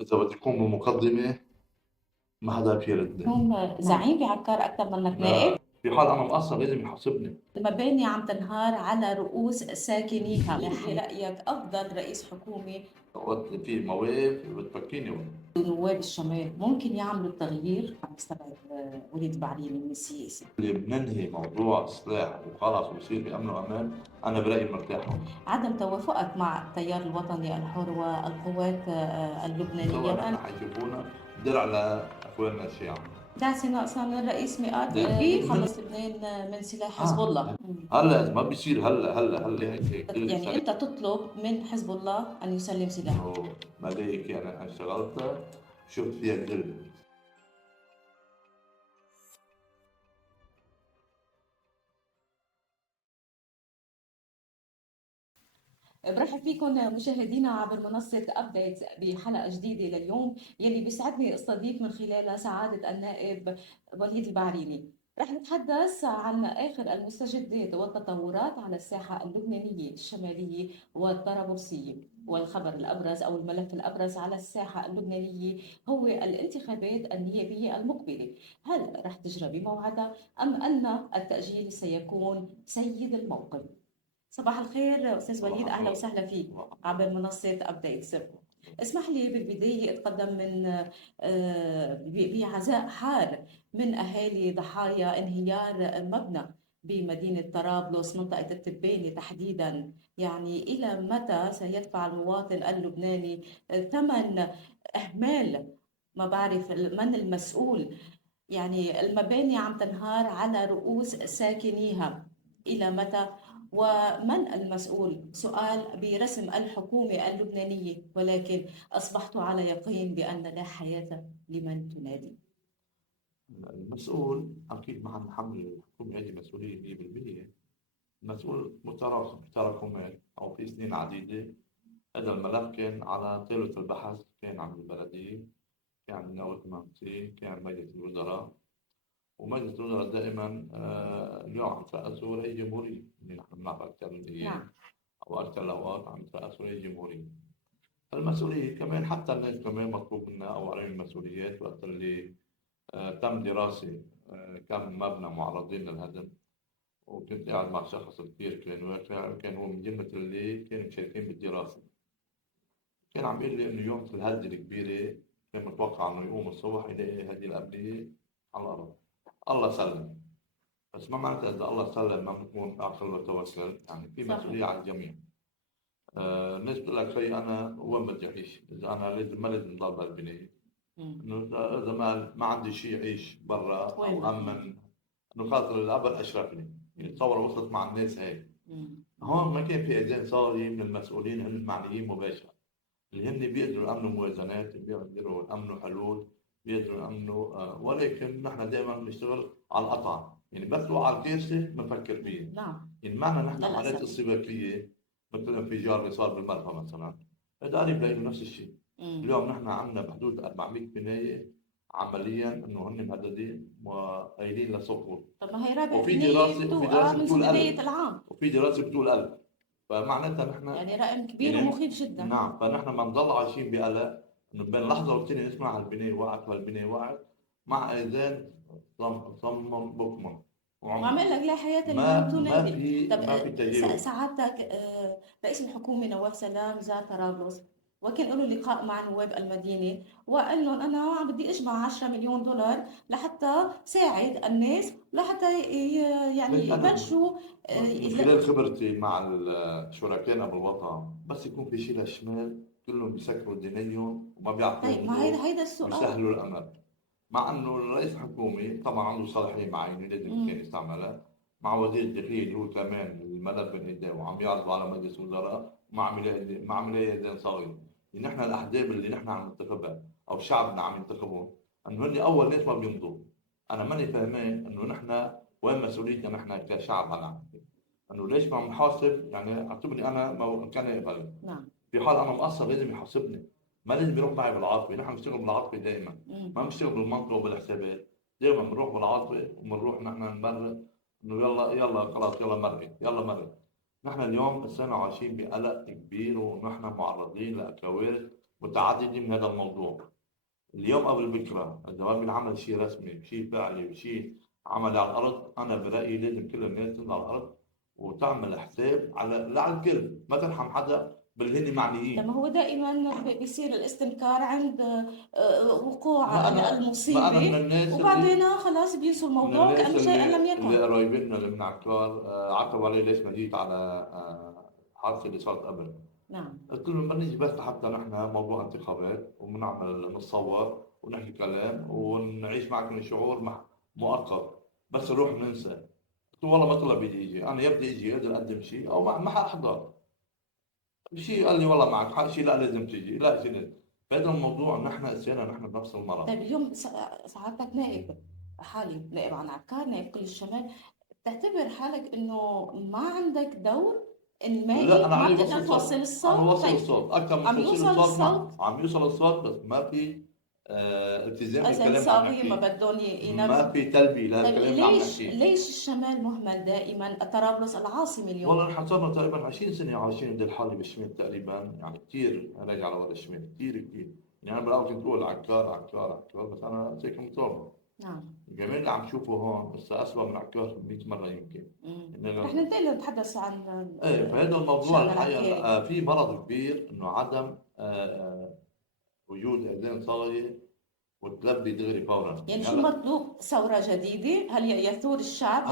إذا بدي أكون بالمقدمة ما حدا بيردني. تكون زعيم بعكار أكتر منك نائب. لا، في حال أنا مقصّر لازم يحاسبني. المباني عم تنهار على رؤوس ساكنيها، برأيك أفضل رئيس حكومة وقت في مواقف بتفكّرني نواب الشمال ممكن يعملوا التغيير؟ عم يستبعد وليد بعريني من السياسة. اللي بننهي موضوع السلاح وخلص ويصير بأمن وأمان، أنا برأيي مرتاح هون. عدم توافقك مع التيار الوطني الحر والقوات اللبنانية سواء نحن بأن حيشوفونا درع لأخواننا الشيعة. دعسة ناقصة من الرئيس مئات دي خلص لبنان من سلاح حزب آه، الله. هلأ ما بيصير هلأ هيك كل يعني سنة. أنت تطلب من حزب الله أن يسلم سلاحه. إنه ملايكي أنا اشتغلتها شُفت فيها الدنيا. برحب فيكم مشاهدينا عبر منصة أبديت بحلقة جديدة لليوم يلي بيسعدني استضيف من خلالها سعادة النائب وليد البعريني. رح نتحدث عن آخر المستجدات والتطورات على الساحة اللبنانية الشمالية والطرابلسية، والخبر الأبرز أو الملف الأبرز على الساحة اللبنانية هو الانتخابات النيابية المقبلة. هل رح تجرى بموعدها أم أن التأجيل سيكون سيد الموقف؟ صباح الخير أستاذ وليد، أهلا وسهلا فيك عبر منصة أبديتس. اسمح لي بالبداية أتقدم من بعزاء حار من أهالي ضحايا انهيار مبنى بمدينة طرابلس منطقة التبانة تحديدا. يعني إلى متى سيدفع المواطن اللبناني ثمن إهمال؟ ما بعرف من المسؤول. يعني المباني عم تنهار على رؤوس ساكنيها، إلى متى ومن المسؤول؟ سؤال برسم الحكومة اللبنانية، ولكن أصبحت على يقين بأن لا حياة لمن تنادي. المسؤول أكيد ما حنحمل الحكومة هذه مسؤولية 100%. المسؤول تراكمات أو في سنين عديدة. هذا الملف كان على طاولة البحث، كان عند البلدية، كان عند نيابة المنطقة، كان عند مجلس الوزراء. ومجلس الوزراء دائما اليوم عم ترأسه رئيس جمهورية، اللي نحن بنعرف أكثر من أيام نعم. أو أكثر الأوقات عم ترأسه رئيس جمهورية. المسؤولية كمان حتى الناس كمان مطلوب منا أو عليهم المسؤوليات وقت اللي تم دراسة كم مبنى معرضين للهدم. وكنت قاعد مع شخص كثير كان واقع، كان هو من جملة اللي كانوا مشاركين بالدراسة. كان عم يقول لي إنه يوم الهزة الكبيرة كان متوقع إنه يقوم الصبح يلاقي هذه الأبنية على الأرض. الله سلم. بس ما معناتها إذا الله سلم ما بنكون أعقل وتوكل، يعني في مسؤولية صحيح. على الجميع. الناس بتقول لك خي أنا وين بدي أعيش؟ إذا أنا لازم ما لازم ضل بالبناية. مم. إنه إذا ما عندي شيء أعيش برا وين أو بدي؟ أمن، إنه خاطر الأب أشرفني. يعني تصور وصلت مع الناس هيك. مم. هون ما كان في إذن صاري من المسؤولين هن المعنيين مباشرة، اللي هن بيقدروا يأمنوا موازنات، بيقدروا يأمنوا حلول، بيقدروا يأمنوا ولكن نحن دائما بنشتغل على القطع، يعني بس توقع الكارثة بنفكر فيها. نعم. يعني معنى نحن حالات للأسف. السباكية مثل الانفجار اللي صار بالمرفأ مثلا، هذا قريب لإنه نفس الشيء. مم. اليوم نحن عندنا بحدود 400 بناية عمليا انه هن مهددين وقايلين لسقوط. طب ما هي رابع وفي بناية دراسة وفي بتوقع دراسة من بتقول 1000، بداية العام. وفي دراسة بتقول 1000. فمعناتها نحن يعني رقم كبير يعني ومخيف جدا. نعم، فنحن ما نضل عايشين بقلق انه بين لحظه والتانيه نسمع هالبنايه وقعت وهالبنايه وقعت، مع اذان صمم بكم وعم وعمي. اقول لك لا حياة لمن ما تنادي. في طب ما في تجاوب. سعادتك رئيس الحكومة نواف سلام زار طرابلس، وكان له لقاء مع نواب المدينة وقال لهم أنا بدي أجمع 10 مليون دولار لحتى ساعد الناس لحتى ليك يعني انا يبلشوا من خلال خبرتي مع شركائنا بالوطن، بس يكون في شيء للشمال كلهم بيسكروا دينيهم وما بيعطوا طيب ما يمضوا هيدا السؤال. ويسهلوا الامر. مع انه الرئيس الحكومي طبعا عنده صلاحيه معينه لازم كان مم. يستعملها، مع وزير الداخليه اللي هو كمان الملف بين ايديه وعم يعرضه على مجلس الوزراء، مع ملايين يدين صاغيه. يعني نحن الاحزاب اللي نحن عم ننتخبها او شعبنا عم ينتخبهم، انه هن اول ناس ما بيمضوا. انا ماني فاهمان انه نحن وين مسؤوليتنا نحن كشعب على انه ليش ما عم نحاسب. يعني اعتبرني انا كان يقبل نعم. في حال انا مقصر لازم يحاسبني، ما لازم يروح معي بالعاطفه. نحن بنشتغل بالعاطفه دائما، مم. ما بنشتغل بالمنطق وبالحسابات. دائما بنروح بالعاطفه وبنروح نحن نمرق انه يلا يلا خلاص يلا مرق يلا مرق. نحن اليوم صرنا عايشين بقلق كبير ونحن معرضين لكوارث متعدده من هذا الموضوع. اليوم قبل بكره اذا ما بينعمل شيء رسمي، شيء فعلي، شيء عملي على الارض، انا برايي لازم كل الناس تنزل على الارض وتعمل حساب على الكل، ما ترحم حدا باللي هن لما معنيين. هو دائما بيصير الاستنكار عند ما وقوع انا ما انا من المصيبة، الناس وبعدين خلاص بينسوا من الموضوع الناس كأنه شيئا لم اللي يكن. قرايبنا اللي من عكار عتبوا علي ليش ما جيت على الحادثه اللي صارت قبل. نعم. قلت لهم ما نيجي بس حتى نحن موضوع انتخابات وبنعمل نتصور ونحكي كلام ونعيش معكم الشعور مؤقت، بس نروح ننسى. قلت له والله ما طلع بدي اجي، انا يا بدي اجي اقدر اقدم شيء او ما حاحضر شيء. قال لي والله معك حق، شيء لا لازم تجي، لا شيء. فهذا الموضوع نحن اسينا نحن بنفس المرض. طيب اليوم سعادتك نائب حالي، نائب عن عكار، نائب كل الشمال، تعتبر حالك انه ما عندك دور لا انمائي؟ انا ما علي بتقدر وصل توصل صوت، انا الصوت؟ وصل طيب الصوت اكثر من عم توصيل يوصل الصوت، الصوت. عم يوصل الصوت، بس ما في التزام اذا بالكلام اللي عم صاغية ما نحكيه. بدهم ما ينفذوا. في تلبيه طيب للكلام اللي عم نحكيه. ليش الشمال مهمل دائما؟ طرابلس العاصمة والله اليوم. نحن صرنا تقريبا 20 سنه عايشين بدي الحالي بالشمال تقريبا، يعني كثير راجع على ورا الشمال، كثير كثير. يعني انا بالأول كنت اقول عكار عكار عكار، بس انا ساكن بطرابلس. نعم. الجمال اللي عم تشوفه هون هسه اسوء من عكار 100 مره يمكن. رح إنه ننتقل نتحدث عن ايه، فهذا الموضوع الشان الحقيقه العكاري. في مرض كبير انه عدم وجود اذان صاغيه وتلبي دغري فورا. يعني شو هلا مطلوب؟ ثورة جديدة؟ هل يثور الشعب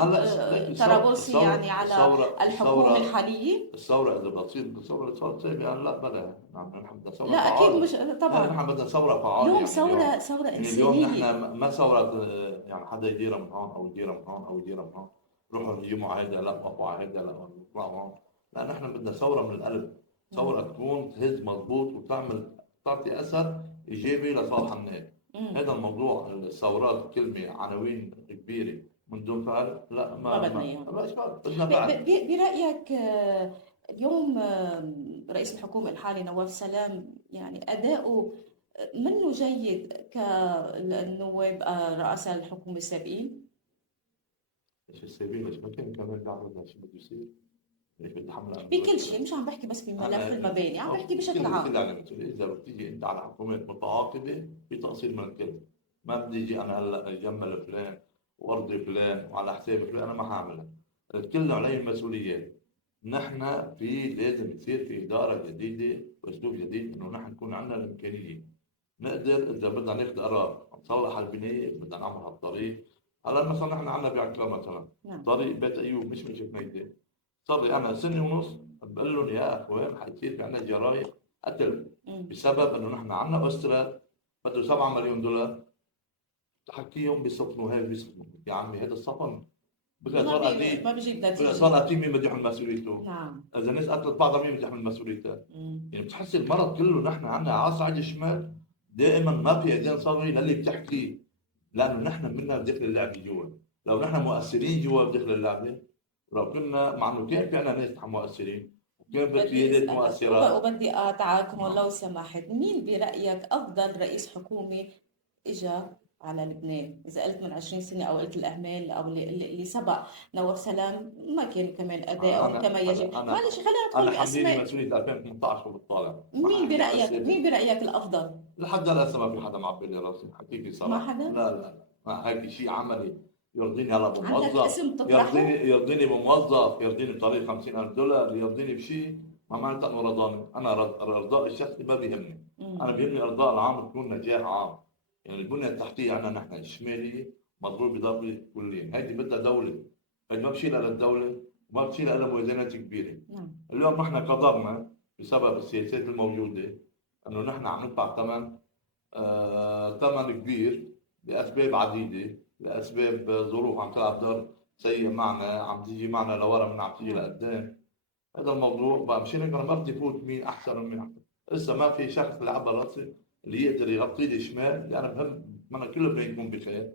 ليك طرابلسي يعني على الحكومة الثوره الحالية؟ الثوره اذا بتصير الثوره اللي صارت يعني لا بلا، نحن بدنا ثوره لا أكيد فعاله. مش لا طبعا. نحن بدنا ثوره فعاله اليوم يعني اليوم. ثورة يعني اليوم نحن إنسانية. ما ثوره يعني حدا يديرها من هون او يديرها من هون او يديرها من هون، روحوا نجيبوا على هيدا لا وقفوا على هيدا لا نطلعوا هون. لا نحن بدنا ثوره من القلب، ثوره نعم. تكون تهز مضبوط تعطي اثر ايجابي لصالح الناس. مم. هذا الموضوع الثورات كلمه عناوين كبيره من دون فعل، لا ما بدنا إياها. بدنا فعل. برأيك اليوم رئيس الحكومة الحالي نواف سلام يعني أداؤه منه جيد كالنواب رؤساء الحكومة السابقين؟ ايش السبيل؟ ليش ما كان كمان بيعرض شو بده يصير؟ ليش بدي حمله بكل شيء، مش عم بحكي بس بملف المباني، عم بحكي بشكل عام. كل على مسؤولية. اذا بتيجي انت على حكومات متعاقبه في تقصير من الكل. ما بدي اجي انا هلا اجمل فلان وارضي فلان وعلى حساب فلان، انا ما حاعملها. الكل عليه المسؤوليات. نحن لازم يصير في اداره جديده واسلوب جديد، انه نحن نكون عندنا الامكانيه نقدر اذا بدنا ناخذ قرار نصلح البنايه بدنا نعمل هالطريق. هلا مثلا نحن عندنا بعكا مثلا نعم. طريق بيت ايوب مش ميدان. صار لي انا سنه ونص بقول لهم يا اخوان حيصير في عندنا جرايم قتل بسبب انه نحن عندنا اسره بده 7 مليون دولار، تحكيهم بيصفنوا هيك بيصفنوا. يا عمي هذا الصفن بقى صار قديم، ما بيجيب بقى صار نتيجة. قديم. مين بده يحمل مسؤوليته؟ نعم. اذا الناس قتلت بعضها مين بده يحمل مسؤوليتها؟ يعني بتحس المرض كله نحن عندنا على صعيد الشمال دائما ما في اذان صاغي للي بتحكيه، لانه نحن منا داخل اللعبه جوا. لو نحن مؤثرين جوا داخل اللعبه، لو كنا مع انه كان في عندنا ناس مؤثرين وكان بدي بقيادات أسألك مؤثرات. وبدي أقاطعك لو سمحت، مين برأيك أفضل رئيس حكومة إجا على لبنان؟ إذا قلت من 20 سنة أو قلت الأعمال أو اللي سبق نواف سلام ما كانوا كمان أدائهم كما يجب، معلش خلينا ندخل انا حمليني بأسماء. مسؤوليه 2018 وبالطالع مين برأيك الأفضل؟ لحد هسه ما في حدا معبي لي راسي حكيكي ما صراحه. حدا؟ لا ما هيك شيء عملي يرضيني هلا عندك بموظف، اسم تطرحه؟ يرضيني بموظف، يرضيني بطريق 50,000 دولار، يرضيني بشيء ما معناته انه رضاني. انا ارضاء الشخصي ما بيهمني، انا بيهمني ارضاء العام تكون نجاح عام. يعني البنيه التحتيه عندنا نحن الشماليه مضروب بضربه كليا، هيدي بدها دوله، هيدي ما بشيلها للدوله وما بشيلها لها موازنات كبيره. اليوم نحن قدرنا بسبب السياسات الموجوده انه نحن عم ندفع ثمن كبير لاسباب عديده، لاسباب ظروف عم تلعب دور سيء معنا، عم تيجي معنا لورا من عم تيجي لقدام. هذا الموضوع بقى مشان هيك انا ما بدي فوت مين احسن ومين احسن. لسه ما في شخص اللي عبى راسي اللي يقدر يغطي لي شمال، اللي انا بهم بتمنى كل لبنان يكون بخير.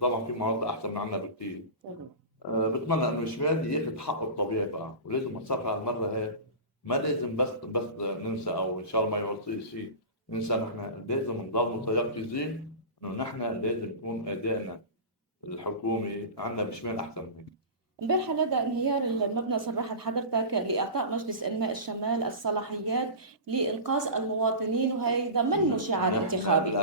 طبعا في مناطق احسن من عنا بكثير. بتمنى انه الشمال ياخذ حقه الطبيعي بقى، ولازم نصرف هالمره هيك. ما لازم بس ننسى او ان شاء الله ما يصير شيء ننسى. نحن لازم نضل متيقظين انه نحن لازم يكون ادائنا الحكومي عندنا بشمال احسن من هيك. امبارح لدى انهيار المبنى صرحت حضرتك لإعطاء مجلس إنماء الشمال الصلاحيات لإنقاذ المواطنين وهذا منه شعار نحن انتخابي. بال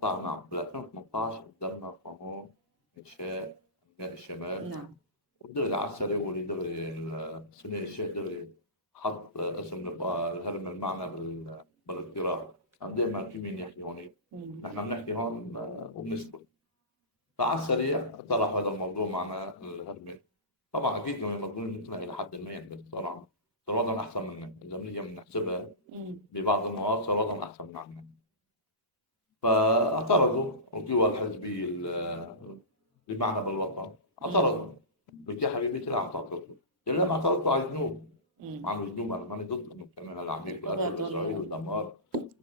2018، نعم بال 2018 قدمنا قانون إنشاء أنماء الشمال، نعم. ودغري على السريع ودغري السنة الشيخ دغري حط اسم الهرم المعنى بالاقتراح. يعني دائما في مين يحكي هون، نحن بنحكي هون وبنسكت. فعلى السريع طرح هذا الموضوع معنا الهرمة. طبعا اكيد انه مظلوم مثلنا الى حد ما، بس طبعا صار وضعنا احسن منا اذا بنيجي بنحسبها ببعض المواد، صار وضعنا احسن من عنا. فاعترضوا القوى الحزبيه بمعنى بالوطن، اعترضوا. قلت يا حبيبي انت ليه عم تعترضوا؟ قال لا ما اعترضتوا على الجنوب. عم الجنوب انا ماني ضد انه كمان هلا عم ياكلوا قتل اسرائيل ودمار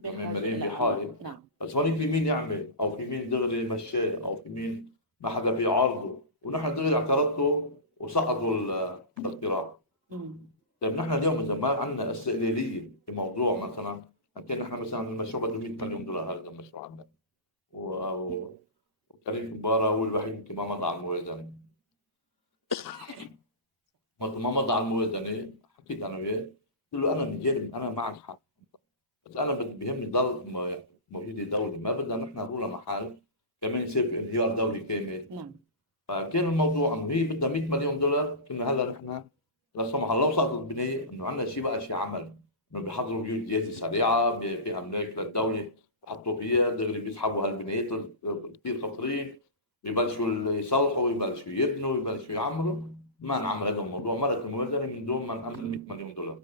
كمان مليان بحاله. نعم. بس هونيك في مين يعمل او في مين دغري مشاه او في مين ما حدا بيعارضه، ونحن دغري اعترضتوا وسقطوا الاقتراح. طيب نحن اليوم اذا ما عندنا استقلاليه في موضوع مثلا، كان نحن مثلا المشروع بده 100 مليون دولار، هذا المشروع عندنا وكريم كبارة هو الوحيد يمكن ما مضى على الموازنه. وقت ما مضى على الموازنه حكيت انا وياه، قلت له انا مجانب انا معك حق، بس انا بيهمني ضل موجوده دوله، ما بدنا نحن نروح لمحل كمان يصير في انهيار دولي كامل. نعم. فكان الموضوع انه هي بدها 100 مليون دولار، كنا هلا نحن لا سمح الله وصلت البنايه انه عندنا شيء بقى شيء عمل، انه بيحضروا بيوت جاهزه سريعه في املاك للدوله بحطوا فيها دغري، بيسحبوا هالبنايات كثير خطرين، ببلشوا يصلحوا يبلشوا يبنوا يبلشوا يعملوا. ما نعمل هذا الموضوع مرت الموازنه من دون ما نعمل 100 مليون دولار.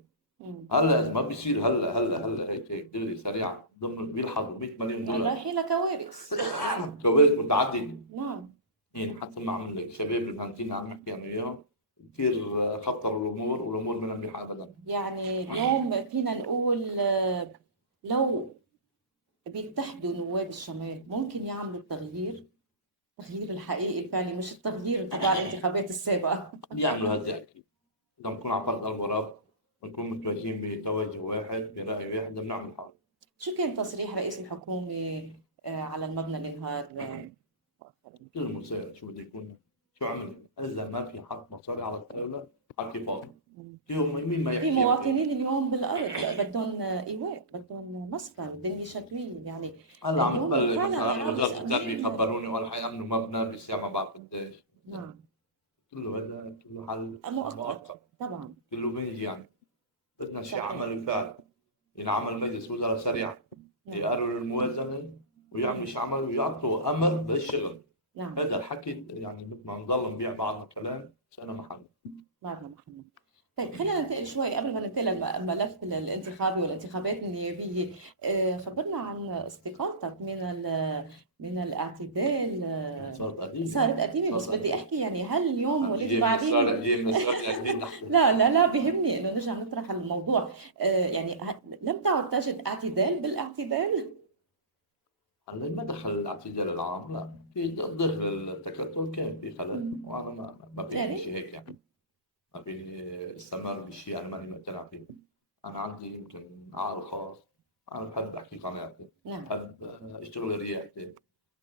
هلا اذا ما بيصير هلا هيك دغري سريع ضمن بيلحظوا 100 مليون دولار رايحين لكوارث. كوارث متعدده. نعم. يعني حتى ما عمل لك شباب المهندسين عم نحكي انا وياهم كثير خطروا الامور والامور منها منيحه ابدا. يعني اليوم فينا نقول لو بيتحدوا نواب الشمال ممكن يعملوا التغيير الحقيقي الفعلي، مش التغيير تبع الانتخابات السابقة. بيعملوا هذا اكيد اذا بنكون على فرد الغراب، بنكون متوجهين بتوجه واحد براي واحد بنعمل حاجه. شو كان تصريح رئيس الحكومة على المبنى اللي انهار؟ كل المسائل شو بده يكون، شو عمل اذا ما في حط مصاري على الطاوله حكي فاضي. اليوم مين ما في يحكي مواطنين اليوم بالارض بدهم ايواء، بدهم مسكن، بنيه شكليه يعني. هلا عم اليوم تبلش فعلا مثلا ملابس وزاره التربيه امان. خبروني قالوا حيعملوا مبنى بسعر ما بعرف قديش. نعم. كله هذا كله حل مؤقت مؤقت طبعا. كله بيجي يعني. بدنا شيء صحيح. عملي فعلي ينعمل مجلس وزراء سريع يقرروا الموازنه ويعملوا شيء عمل ويعطوا امل بالشغل. نعم. هذا الحكي يعني مثل ما نضل نبيع بعضنا كلام سنه محل. بعدنا محمد. طيب خلينا ننتقل شوي قبل ما ننتقل للملف الانتخابي والانتخابات النيابيه. خبرنا عن استقالتك من الاعتدال. صارت قديمه بس بدي احكي يعني هل اليوم وليد بعديني لا لا لا بيهمني انه نرجع نطرح الموضوع. يعني لم تعد تجد اعتدال بالاعتدال؟ هلا ما دخل الاعتدال العام، لا في ضغط التكتل كان في خلل، وانا ما في شيء هيك يعني. ما فيني استمر بشيء انا ماني مقتنع فيه. انا عندي يمكن عقل خاص، انا بحب احكي قناعتي. نعم. بحب اشتغل ريحتي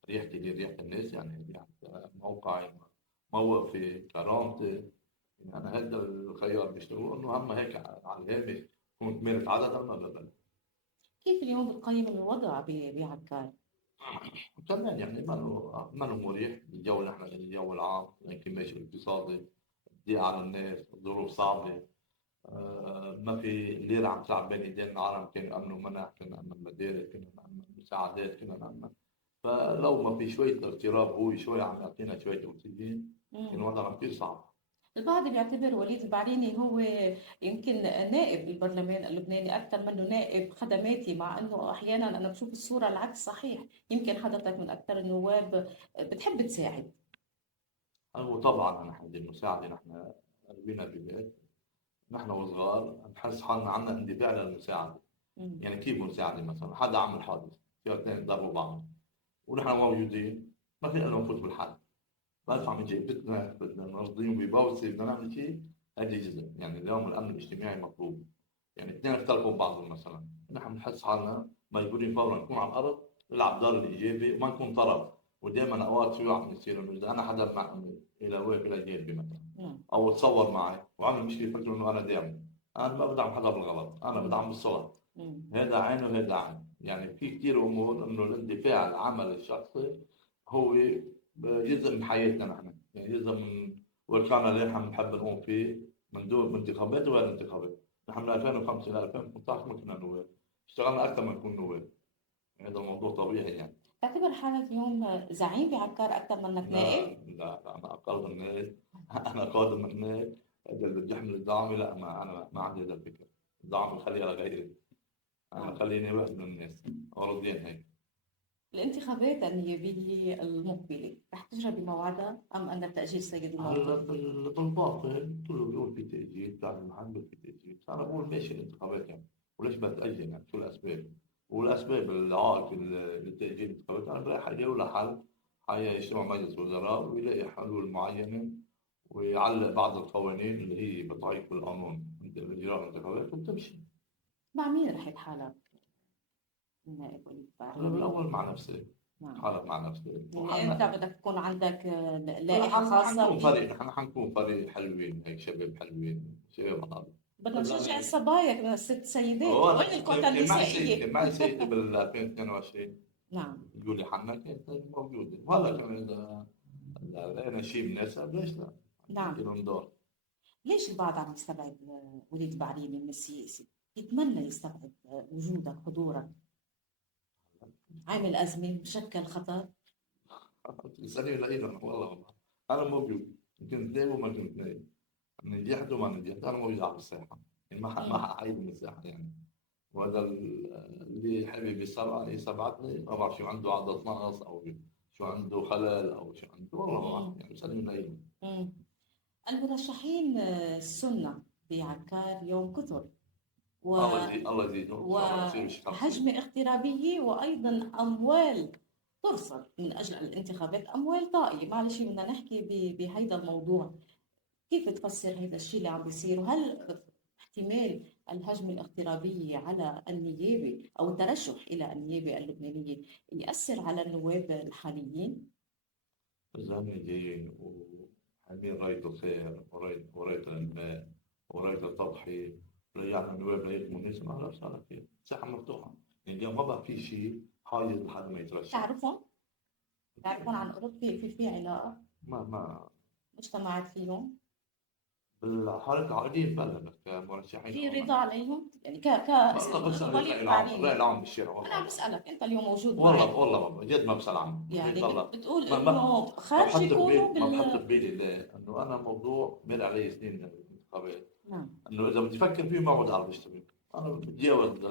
هي ريحه الناس، يعني ريحه موقعي موقفي كرامتي. يعني انا هذا الخيار بيشتغلوا انه هم هيك على الهامش كنت مارس عددا ما ببل. كيف اليوم بتقيم الوضع بعكار؟ كمان يعني ما له مريح الجو اللي احنا الجو العام، الانكماش الاقتصادي، الضيق على الناس، الظروف صعبه. ما في ليرة عم تلعب بين ايدين العالم، كان نأمنوا منح، كنا نأمن مدارس، كنا نأمن مساعدات، كنا نأمن. فلو ما في شوية اغتراب هو شوي عم يعطينا شوية أكسجين، كان وضعنا كثير صعب. البعض بيعتبر وليد البعريني هو يمكن نائب البرلمان اللبناني أكثر منه نائب خدماتي، مع أنه أحيانا أنا بشوف الصورة العكس صحيح. يمكن حضرتك من أكثر النواب بتحب تساعد. هو طبعا نحن بدنا المساعدة، نحن قلبنا ببيت، نحن وصغار نحس حالنا عندنا اندفاع للمساعدة. يعني كيف مساعدة؟ مثلا حدا عمل حادث، في اثنين ضربوا بعض ونحن موجودين، ما فينا نفوت بالحل. بس عم نجي بدنا نرضيهم ببوسه، بدنا نعمل شيء. هذه جزء يعني اليوم الامن الاجتماعي مطلوب. يعني اثنين اختلفوا بعضهم مثلا، نحن بنحس حالنا مجبورين فورا نكون على الارض نلعب دور الايجابي وما نكون طرف، ودائما اوقات شو عم يصير انه اذا انا حدا مع الى واقف الى جانبي مثلا نعم. او تصور معي وعمل مشكله يفكروا انه انا داعم. انا ما بدعم حدا بالغلط، انا مم. بدعم بالصواب. مم. هذا عين وهذا عين. يعني في كثير امور انه الاندفاع العمل الشخصي هو جزء من حياتنا نحن، يعني جزء من وكان اللي نحن بنحب نقوم فيه من دون انتخابات وغير انتخابات. نحن من 2005 ل 2018 ما كنا نواب، اشتغلنا اكثر ما نكون نواب. هذا موضوع طبيعي يعني. تعتبر حالك اليوم زعيم بعكار أكثر منك لا نائب؟ لا انا اقل من هيك. انا قادم من هيك. هذا اللي بيحمل الدعم، لا ما انا ما عندي هذا الفكر. الدعم بخليها لغيري، انا نعم. خليني واحد من الناس راضيين هيك. الانتخابات النيابية المقبلة رح تجرى بموعدها أم أن التأجيل سيد هلا الموقف؟ بالباطن كله بيقول في تأجيل، بتاع المحل في تأجيل، بس أنا بقول ماشي الانتخابات يعني، وليش بتأجل يعني؟ شو الأسباب؟ والأسباب العائق لتأجيل الانتخابات أنا برأيي حيلاقوا لها حل. حيجتمع مجلس وزراء ويلاقي حلول معينة، ويعلق بعض القوانين اللي هي بتعيق بالقانون عند إجراء الانتخابات وبتمشي. مع مين رح يتحالف النائب وليد أنا بعريني؟ بالأول مع نفسي، نعم. حالف مع نفسي يعني أنت بدك تكون عندك هلا لائحة خاصة حنكون فيك. فريق، نحن حنكون فريق حلوين هيك، شباب حلوين، شباب بدنا نشجع هذا. الصبايا الست سيدات، هو وين انا الكوتا كان النسائية؟ معي سيدي بال 2022 نعم. بيقول حنا كانت موجوده، وهلا كمان اذا لقينا شيء مناسب ليش لا؟ نعم. لهم دور. ليش البعض عم يستبعد وليد بعريني من السياسة؟ يتمنى يستبعد وجودك، حضورك، عامل أزمة، مشكل خطر. اسالني لقينا والله انا موجود، كنت نايم وما كنت نايم، نجحت وما نجحت انا موجود على الساحه، يعني ما مم. حعيد من الساحه يعني. وهذا اللي حبيبي يسرعني يسبعتني ما بعرف شو عنده عضله نقص او شو عنده خلل او شو عنده، والله ما بعرف مم. يعني، اسالني لقينا. مم. المرشحين السنة بعكار يوم كثر و... الله يزيدهم ان شاء الله بصير شيء 50. وهجمة اغترابية وأيضا أموال ترصد من أجل الانتخابات، أموال طائلة. معلش بدنا نحكي بهيدا الموضوع. كيف تفسر هذا الشيء اللي عم بيصير؟ وهل احتمال الهجمة الاغترابية على النيابة أو الترشح إلى النيابة اللبنانية يأثر على النواب الحاليين؟ زلمة جايين وحامين راية الخير وراية الإنماء وراية التضحية، رجعنا النواب لقيتهم الناس ما أهلا وسهلا فيها، مساحة مفتوحة. يعني اليوم ما بقى في شيء حاجز لحد ما يترشح. تعرفون؟ تعرفون عن قرب في علاقة ما مجتمعات فيهم؟ بالحالة العادية بلا كمرشحين في أو رضا عليهم؟ يعني والله كاسم بسأل الرأي وليد العام، الرأي بعريني. العام بالشارع أنا عم والله. بسألك أنت اليوم موجود والله معي، والله ما جد ما بسأل عنه يعني والله. بتقول ما إنه ما خارج بحط ببالي، يكونوا ما بحط ببالي ليه؟ إنه أنا موضوع مر علي سنين من الانتخابات، نعم. انه اذا بدي افكر فيه ما بعرف اشتغل. انا بتجاوز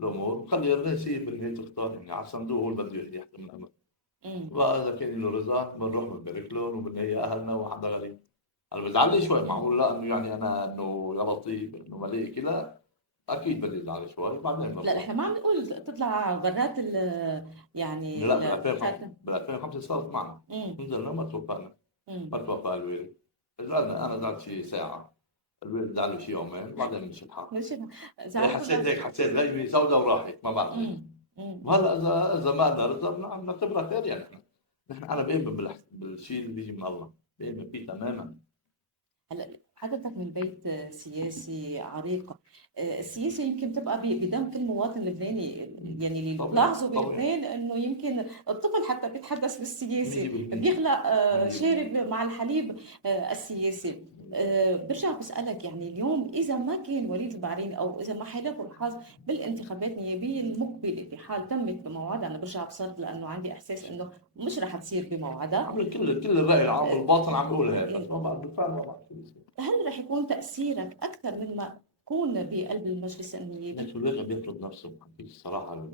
الامور، بخلي الرئيس هي بالنهايه تختار، يعني على الصندوق هو اللي بده يحكم الامر. مم. واذا كان له رزق بنروح بنبارك لهم، وبالنهايه اهلنا وحدا غريب. انا بزعل شوي، معقول لا انه يعني انا انه يا لطيف انه ملائكي، لا اكيد بدي ازعل شوي بعدين لا بنروح. احنا ما عم نقول تطلع برات يعني لا بال 2005 حتى. بال 2005 صارت معنا، مم. نزلنا ما توفقنا، مم. ما توفق الوالد. زعلنا، انا زعلت شي ساعه، الوالد زعله شي يومين وبعدين مشي الحال. مش زعلتوا حسيت هيك، حسيت غيبي سوداء وراحت ما بعرف ليش. مم. مم. وهلا اذا ما قدرت نعتبرها خير يعني. نحن انا بؤمن بالشيء اللي بيجي من الله، بؤمن فيه تماما. هلا حضرتك من بيت سياسي عريق. السياسة يمكن تبقى بدم كل مواطن لبناني. يعني اللي طبيعي بلاحظه طبيعي. بلبنان انه يمكن الطفل حتى بيتحدث بالسياسة، 100% بيخلق 100%. شارب مع الحليب السياسي. برجع بسألك يعني اليوم إذا ما كان وليد البعريني أو إذا ما حالفه الحظ بالانتخابات النيابية المقبلة في حال تمت بموعدها، أنا برجع بصرد لأنه عندي إحساس إنه مش رح تصير بموعدها. عم كل الراي العام والباطن عم بيقول هيك، بس ما بعرف بالفعل ما بعرف شو بيصير. هل رح يكون تأثيرك أكثر مما تكون بقلب المجلس النيابي؟ لكن الواقع بيفرض نفسه، بحكي الصراحه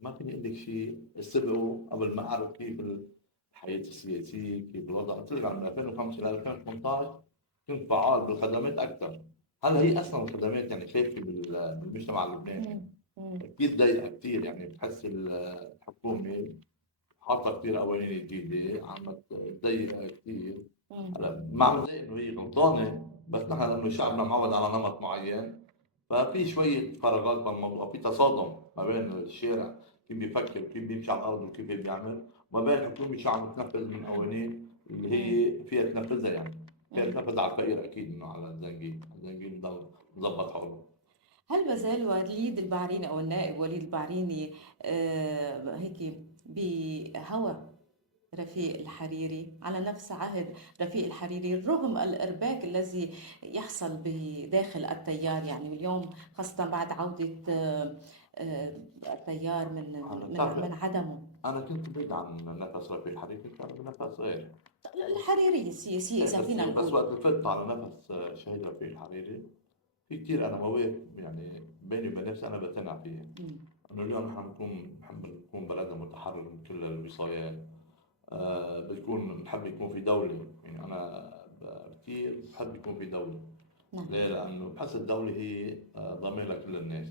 ما فيني اقول لك شيء استبقوا قبل ما اعرف كيف الحياه السياسيه، كيف الوضع. قلت لك من 2005 ل 2018 كنت فعال بالخدمات اكثر. هلا هي اصلا الخدمات يعني خايفه بالمجتمع اللبناني، مم. مم. كثير ضيقه كثير، يعني بتحس الحكومه حاطه كثير قوانين جديده عم تضيقها كثير. مم. هلا ما عم نقول انه هي غلطانه، بس نحن لانه شعبنا معود على نمط معين، ففي شويه فراغات بالموضوع، في تصادم ما بين الشارع، كيف بيفكر وكيف بيمشي على الأرض وكيف بيعمل، وما بين الحكومة شو عم تنفذ من قوانين اللي مم. هي فيها تنفذها يعني. فيها مم. تنفذ على الفقير أكيد، إنه على الزنقين، الزنقين ضل مظبط حاله. هل بزال وليد البعريني أو النائب وليد البعريني هيك بهوى رفيق الحريري، على نفس عهد رفيق الحريري، رغم الإرباك الذي يحصل بداخل التيار؟ يعني اليوم خاصة بعد عودة التيار هلا من بتعرفي، عدمه. أنا كنت بعيد عن نفس رفيق الحديث، كان بنفس غير. الحريرية السياسية إيه، إذا فينا بس نقول. وقت فت على نفس شهيد رفيق الحريري، في كتير أنا مواقف يعني بيني وبين نفسي أنا بقتنع فيها. مم. إنه اليوم نحن بنكون بلدنا متحرر من كل الوصايات. بتكون بنحب يكون في دولة، يعني أنا كتير بحب يكون في دولة. نعم. ليه؟ لأنه بحس الدولة هي ضامنة لكل الناس،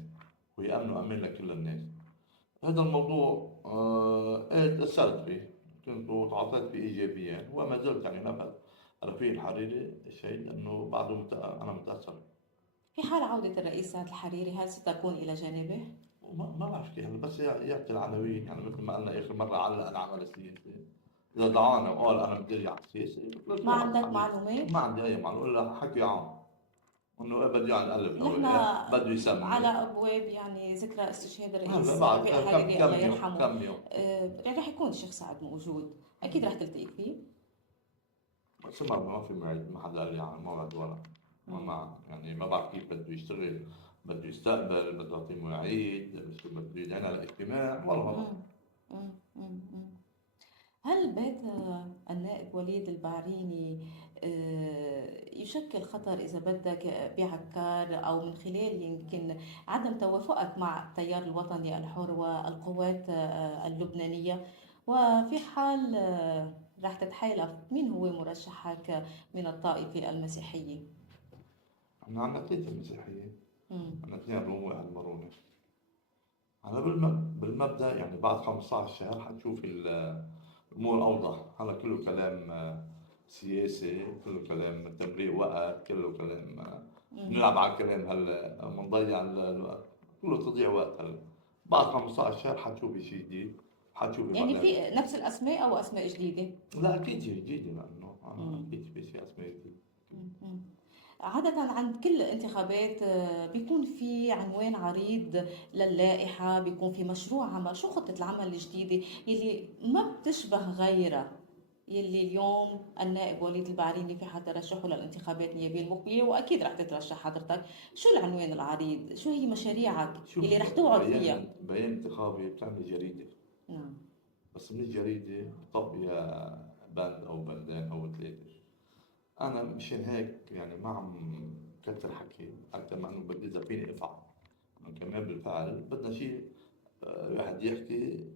وهي أمن وأمان لكل الناس. هذا الموضوع إيه تأثرت فيه، كنت وتعاطيت فيه إيجابيا وما زلت يعني نفس رفيق الحريري الشهيد إنه بعده أنا متأثر. في حال عودة الرئيس سعد الحريري هل ستكون إلى جانبه؟ وما بعرف كيف هلا، بس يعطي العناوين، يعني مثل ما قلنا آخر مرة علق العمل السياسي. إذا دعانا وقال أنا بدي أرجع على السياسة بس ما روح على عندك الحديث. معلومات؟ ما عندي أي معلومة إلا حكي عام، إنه إيه بده يعني يقلب نحن الأولويات، بده على يسمي. أبواب يعني ذكرى استشهاد هلا الرئيس بعد رفيق الحريري الله كم يوم يرحمه. كم يوم. رح يكون الشيخ سعد موجود، أكيد رح تلتقي فيه. بس ما في موعد، ما حدا قال لي عن موعد ولا مم. يعني ما بعرف كيف بده يشتغل، بده يستقبل، بده يعطي مواعيد، شو بده يدعينا للاجتماع، والله ما بعرف. مم. مم. مم. هل بات النائب وليد البعريني يشكل خطر إذا بدك بعكار، أو من خلال يمكن عدم توافقك مع التيار الوطني الحر والقوات اللبنانية؟ وفي حال رح تتحالف، مين هو مرشحك من الطائفة المسيحية؟ احنا عندنا ثلاثة مسيحيين، مم. عندنا اثنين روم وواحد ماروني. أنا بالمبدأ يعني بعد 15 شهر حتشوف الأمور أوضح. هلا كله كلام سياسي، كله كلام تمرير وقت، كله كلام مم. بنلعب على الكلام هلا، بنضيع الوقت، كله تضييع وقت. هلا بعد 15 شهر حتشوفي شيء جديد، حتشوفي يعني برنامج. في نفس الأسماء أو أسماء جديدة؟ لا أكيد شيء جديد، لأنه أنا مم. أكيد في شيء أسماء جديد. مم. عادة عند كل الانتخابات بيكون في عنوان عريض للائحة، بيكون في مشروع عمل، شو خطة العمل الجديدة يلي ما بتشبه غيرها، يلي اليوم النائب وليد البعريني في حال ترشحه للانتخابات النيابية المقبلة، وأكيد رح تترشح حضرتك، شو العنوان العريض؟ شو هي مشاريعك شوف، يلي رح توعد فيها؟ بيان انتخابي بتعمل جريدة، نعم. بس من الجريدة بطبيها بند أو بندين أو ثلاثة. أنا مشان هيك يعني ما عم كتر حكي أكثر ما إنه بدي إذا فيني أفعل. إنه كمان بالفعل بدنا شيء واحد يحكي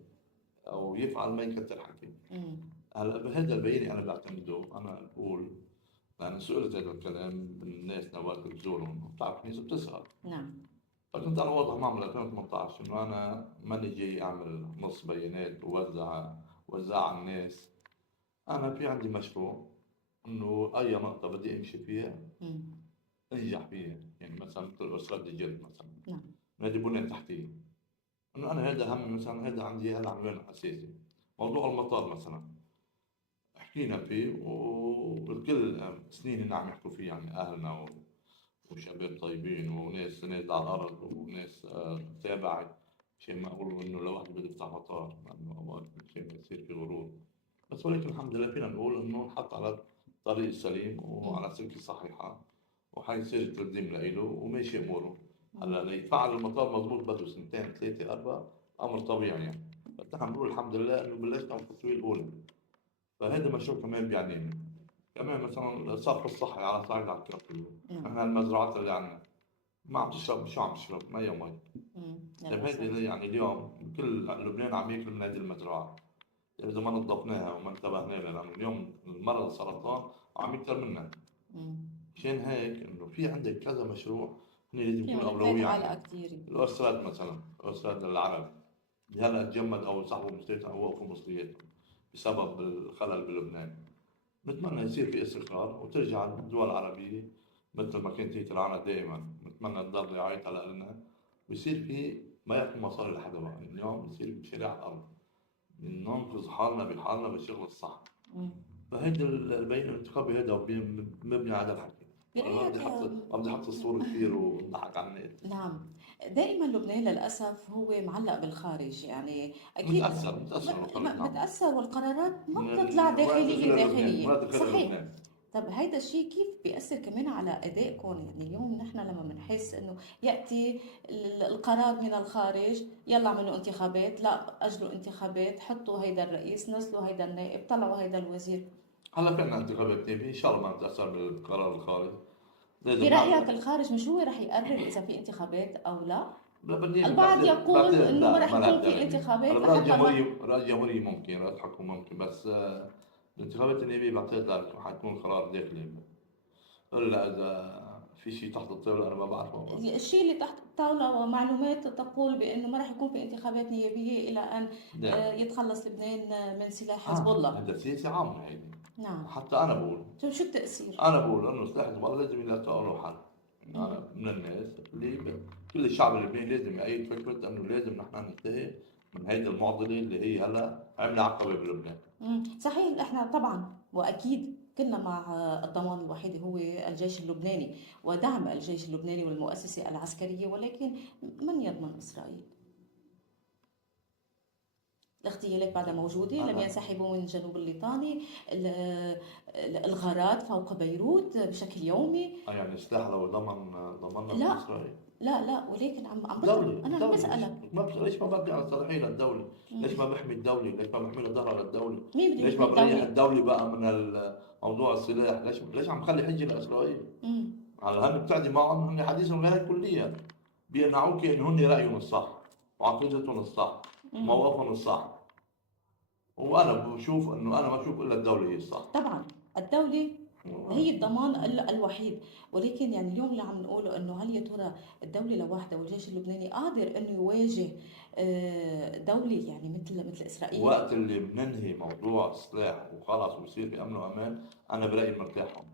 أو يفعل، ما يكتر حكي. مم. هلا بهذا البيان أنا بعتمده، أنا بقول لأن سئلت هذا الكلام من الناس نواب بزورهم، بتعرف الناس بتسأل. نعم. فكنت أنا واضح معهم بال 2018 إنه أنا ماني جاي أعمل نص بيانات ووزع على الناس. أنا في عندي مشروع، إنه أي نقطة بدي أمشي فيها مم. انجح فيها. يعني مثلا مثل اسرات الجلد مثلا، نعم. نادي بنية تحتية، انه انا هذا هم مثلا، هذا عندي هذا عنوان اساسي. موضوع المطار مثلا حكينا فيه، والكل سنين عم يحكوا فيه، يعني اهلنا وشباب طيبين وناس نازل على الارض وناس تابعت. مشان ما اقولوا انه لو واحد بده يفتح مطار، لانه اوقات مشان ما يصير في غرور. بس ولكن الحمد لله فينا نقول انه انحط على الطريق السليم مم. وعلى سكه صحيحه، وحيصير التقديم لإله وماشي اموره. مم. هلا ليتفعل المطار مضبوط بده سنتين ثلاثه اربع، امر طبيعي يعني. بس نحن بنقول الحمد لله انه بلشنا بالخطوه الاولى. فهذا مشروع كمان بيعنينا. كمان مثلا الصرف الصحي على صعيد على الكرة كله. نعم. احنا المزروعات اللي عندنا ما عم تشرب، شو عم تشرب؟ مي ومي. مم. طيب للأسف. هيدي يعني اليوم كل لبنان عم ياكل من هذه المزروعات. إذا ما نظفناها وما انتبهنا لها، لأنه اليوم المرض السرطان عم يكتر منا. مم. مشان هيك إنه في عندك كذا مشروع هن لازم في يكون ملفات أولوية عالقة عندنا. كتير. الأسرات مثلا، الأسرات العرب اللي هلا تجمد أو صاحبوا مستيقظ أو وقفوا مصرياتهم بسبب الخلل بلبنان. نتمنى يصير في استقرار وترجع الدول العربية مثل ما كانت هي ترعانا دائما. نتمنى تضل رعايتها لنا ويصير في ما يكون مصاري لحدا بقى. اليوم بصير مشاريع على الارض، ننقذ حالنا بحالنا بالشغل الصح. مم. فهيدا البيان الانتخابي هذا مبني على الحكي. انا ما برأيك بدي احط الصور كثير ونضحك على الناس. نعم، دائما لبنان للأسف هو معلق بالخارج، يعني أكيد متاثر بالخارج، نعم. متأثر، والقرارات ما من بتطلع وين داخلية دخل لبنان؟ داخلية. وين دخل صحيح. لبنان؟ طب هيدا الشيء كيف بيأثر كمان على أدائكم؟ يعني اليوم نحن لما بنحس إنه يأتي القرار من الخارج، يلا اعملوا انتخابات، لا أجلوا انتخابات، حطوا هيدا الرئيس، نزلوا هيدا النائب، طلعوا هيدا الوزير. هلا في عنا انتخابات تانية، ان شاء الله ما نتاثر بالقرار الخارج. لازم برأيك نعمل. الخارج مش هو رح يقرر إذا في انتخابات أو لا؟ لا بدي البعض يقول بعتقد إنه ما لا، رح ما لها يكون في داعي. انتخابات هلا رئيس لحتى الله. جمهورية، رئيس جمهورية ممكن، رئيس حكومة ممكن، بس الانتخابات النيابية بعتقد لا، حتكون قرار داخلي. الا اذا في شيء تحت الطاولة انا ما بعرفه بس. الشيء اللي تحت الطاولة ومعلومات تقول بأنه ما رح يكون في انتخابات نيابية إلى أن لا. يتخلص لبنان من سلاح حزب الله. هذا سياسة عامة هيدي. نعم. حتى انا بقول، شو التأثير؟ انا بقول انه سلاح حزب الله لازم يلاقوا له حل. انا من الناس اللي كل الشعب اللبناني لازم يأيد فكرة انه لازم نحن ننتهي من هيدي المعضلة اللي هي هلا عاملة عقبة بلبنان. صحيح، احنا طبعا واكيد كنا مع الضمان الوحيد هو الجيش اللبناني ودعم الجيش اللبناني والمؤسسة العسكرية، ولكن من يضمن إسرائيل؟ الاغتيالات بعدها موجودة، لم انا ينسحبوا من الجنوب الليطاني، الغارات فوق بيروت بشكل يومي. يعني السلاح لو ضمننا لا بإسرائيل. لا، ولكن عم بطلب، دولة أنا عم دولة بسألك. ليش ما بدي على صلاحية للدولة؟ مم. ليش ما بحمي الدولة؟ ليش ما بحمي لها ظهرها للدولة؟ مين بده ليش ما يحمي بريح الدولة؟ الدولة بقى من موضوع السلاح؟ ليش عم خلي حجة لإسرائيل؟ مم. على هن بتعدي معهم، هن حديثهم غير كليا، بيقنعوك إن هن رأيهم الصح وعقيدتهم الصح مم. ومواقفهم الصح. وأنا بشوف إنه أنا ما بشوف إلا الدولة هي الصح. طبعا الدولة هي الضمان الوحيد، ولكن يعني اليوم اللي عم نقوله انه هل يا ترى الدولة لوحدها والجيش اللبناني قادر انه يواجه دولة يعني مثل اسرائيل؟ وقت اللي بننهي موضوع السلاح وخلص ويصير في أمن وأمان، أنا برأيي مرتاحهم.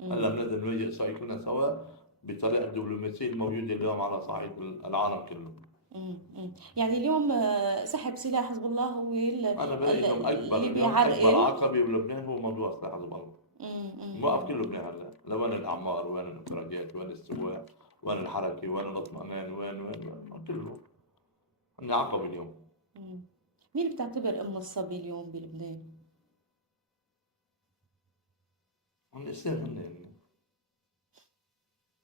هلا مم. بنقدر نواجه اسرائيل كلنا سوا بالطريقه الدبلوماسيه الموجوده اليوم على صعيد العالم كله. يعني اليوم سحب سلاح حزب الله هو انا برايي انه اللي اليوم اكبر بيعرقل. عقبه بلبنان هو موضوع سلاح حزب الله. موقف كل لبنان هلا، لوين الاعمار، وين الانفراجات، وين السواح، وين الحركه، وين الاطمئنان، وين كله. عندنا عقبه اليوم. مم. مين بتعتبر ام الصبي اليوم بلبنان؟ الاسلام هن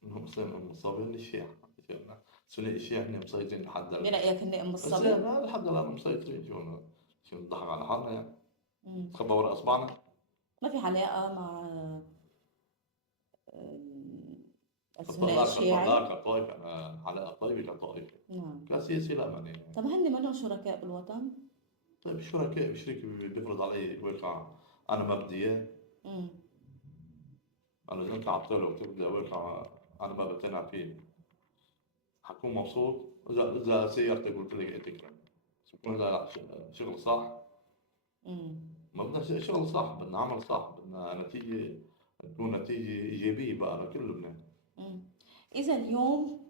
انهم اسلام ام الصبي، هن الشيعة. سنة الشيعة هن مسيطرين لحد هلا. برأيك هن ام الصبي؟ الاسلام لحد هلا مسيطرين. شو نضحك على حالنا يعني؟ مم. نخبى ورا اصبعنا؟ ما في علاقة مع الثنائي الطلاق الشيعي؟ كطائفة، علاقة طيبة كطائفة. نعم. كسياسي لا ماني. طب هن منهم شركاء بالوطن؟ طيب الشركاء شريك بيفرض علي واقع أنا ما بدي إياه. مم. أنا إذا أنت عطله وتبدأ واقع أنا ما بقتنع فيه، حكون مبسوط إذا سيارتك قلت لك اتكرم. بكون هذا شغل صح. مم. ما بدنا شغل صح، بدنا عمل صح، بدنا نتيجة تكون نتيجة إيجابية بقى لكل لبنان. إذا اليوم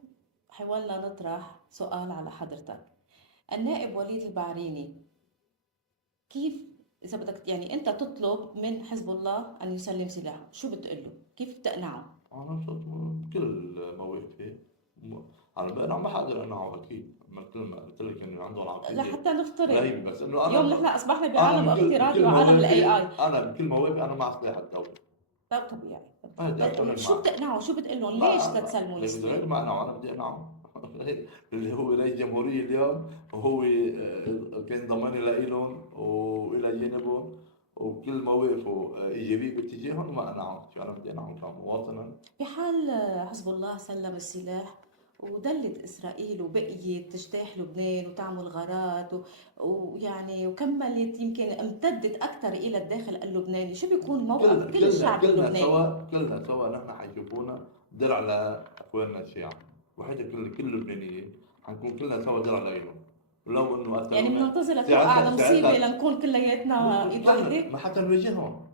حاولنا نطرح سؤال على حضرتك، النائب وليد البعريني، كيف إذا بدك يعني أنت تطلب من حزب الله أن يسلم سلاحه، شو بتقول له؟ كيف بتقنعه؟ أنا بكل مواقفي على بالي ما حقدر أقنعه أكيد، مثل ما قلت لك إنه عندهم عقيدة لحتى نفترض رهيبة، بس إنه اليوم أنا نحن أصبحنا أنا بعالم افتراضي وعالم الاي اي. أنا بكل مواقفي أنا مع سلاح الدولة. طب طبيعي. بدي أقتنع شو معه. بتقنعه؟ شو بتقول لهم؟ ليش تتسلموا غير السلاح؟ ما أقنعه، أنا بدي أقنعه. اللي هو رئيس جمهورية اليوم، وهو كان ضماني لإلهم وإلى جانبهم وكل مواقفه إيجابية باتجاههم، وما أقنعهم. شو أنا بدي أقنعهم كمواطنا؟ في حال حزب الله سلم السلاح ودلت إسرائيل وبقيت تجتاح لبنان وتعمل غارات ويعني وكملت يمكن امتدت أكثر إلى الداخل اللبناني، شو بيكون موقف كل الشعب اللبناني؟ كلنا سوا نحن حيشوفونا درع لإخواننا الشيعة، وحتى كل لبنانيين حنكون كلنا سوا درع لإلهم. ولو إنه يعني قتلونا بننتظر لتوقع على مصيبة لنكون كلياتنا إيد واحدة؟ ما حتى نواجههم،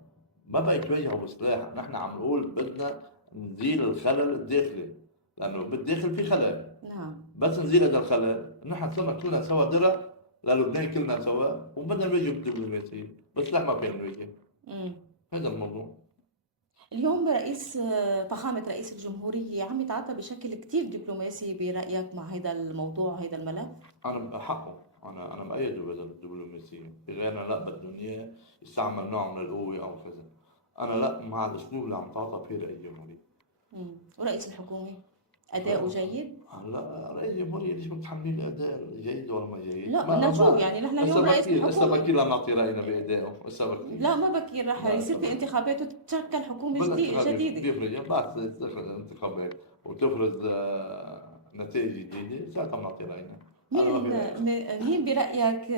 ما بقى يتواجهوا بسلاح. نحن عم نقول بدنا نزيل الخلل الداخلي، لأنه بالداخل في خلل. نعم. بس نزيل هذا الخلل نحن صرنا كلنا سوا درع للبنان كلنا سوا وبدنا نواجه بالدبلوماسية بس لا ما فينا نواجه. مم. هذا الموضوع. اليوم فخامة رئيس الجمهورية عم يتعاطى بشكل كتير دبلوماسي برأيك مع هذا الموضوع هذا الملف؟ أنا حقه، أنا مأيده بالدبلوماسية، غيرنا لا بدهم إياه يستعمل نوع من القوة أو كذا. أنا لا مع الأسلوب اللي عم تعاطى فيه رئيس الجمهورية. ورئيس الحكومة أداؤه جيد؟ هلا رئيس الجمهورية ليش متحملين الأداء جيد ولا ما جيد؟ لا بدنا نشوف يعني نحن اليوم رئيس هسه الحكومة بكير لنعطي رأينا بأدائه، هسه بكير. لا ما بكير رح لا يصير في لا انتخابات وتتشكل حكومة بلا انتخابات جديدة. بيفرق بعد تدخل انتخابات وتفرض نتائج جديدة ساعتها بنعطي رأينا. أنا ما في رأي. مين برأيك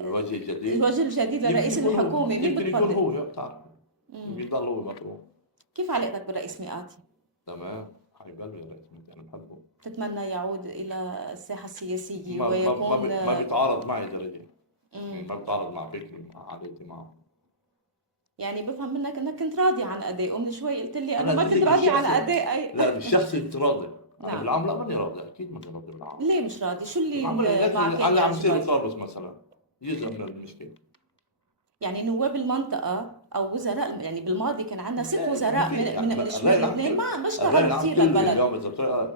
الوجه الجديد الوجه الجديد لرئيس يمكن يكون هو، الحكومة مين يمكن يكون بتفضل؟ هو بتعرف مم. بيضل هو مطروح. كيف علاقتك بالرئيس مئاتي؟ تمام حبيب قلبي الرئيس ميتي أنا بحبه. تتمنى يعود إلى الساحة السياسية ما ويكون ما بيتعارض معي درجة، يعني مم. ما بيتعارض مع فكري مع عادتي معه. يعني بفهم منك انك كنت راضي عن ادائه، من شوي قلت لي انا أنا ما بدي كنت لك راضي عن بالشخصي، اداء اي. لا بالشخصي كنت راضي. أنا نعم. بالعام لا ماني راضي، أكيد ماني راضي بالعام. ليه مش راضي؟ شو اللي اللي بعطيه عم يصير يعجبك؟ بطرابلس مثلا جزء من المشكلة. يعني نواب المنطقة أو وزراء، يعني بالماضي كان عندنا 6 لا، وزراء في من شمال الرأي العام لبنان كله، ما الرأي اشتغلوا العام كثير كله للبلد. اليوم إذا